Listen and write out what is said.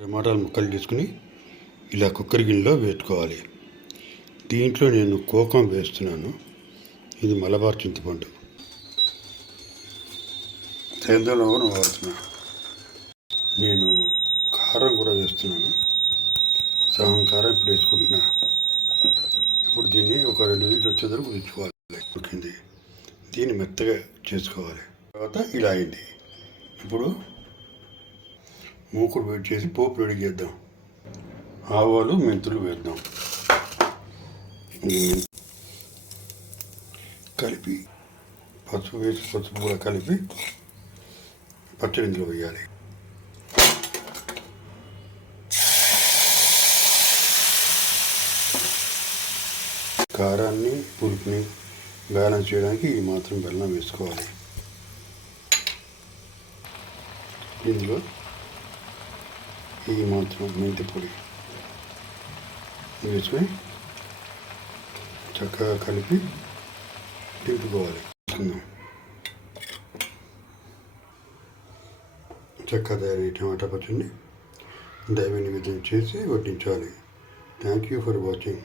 టమాటాలు ముక్కలు తీసుకుని ఇలా కుక్కర్ గిన్నెలో వేసుకోవాలి. దీంట్లో నేను కోకం వేస్తున్నాను. ఇది మలబార్ చింతపండు. సేంద్రంలో కూడా వాడుతున్నా నేను కారం కూడా వేస్తున్నాను. సగం కారం ఇప్పుడు వేసుకుంటున్నా. ఇప్పుడు దీన్ని ఒక రెండు వీక్స్ వచ్చేందుకు ఉంచుకోవాలి. ఉడికింది. దీన్ని మెత్తగా చేసుకోవాలి. తర్వాత ఇలా అయింది. ఇప్పుడు మూకుడు వేడి చేసి పోపు రెడీ చేద్దాం. ఆవాలు మెంతులు వేద్దాం. కలిపి పసుపు వేసి పసుపు కూడా కలిపి పచ్చడి ఇందులో వేయాలి. కారాన్ని పులుపుని బ్యాలెన్స్ చేయడానికి ఈ మాత్రం బెల్లం వేసుకోవాలి. ఇందులో ఈ మాత్రం మెంతి పొడి వేసుకొని చక్కగా కలిపి దింపుకోవాలి చక్కగా తయారీ టమాటా పచ్చడిని దైవ నివేదన చేసి వడ్డించాలి థ్యాంక్ యూ ఫర్ వాచింగ్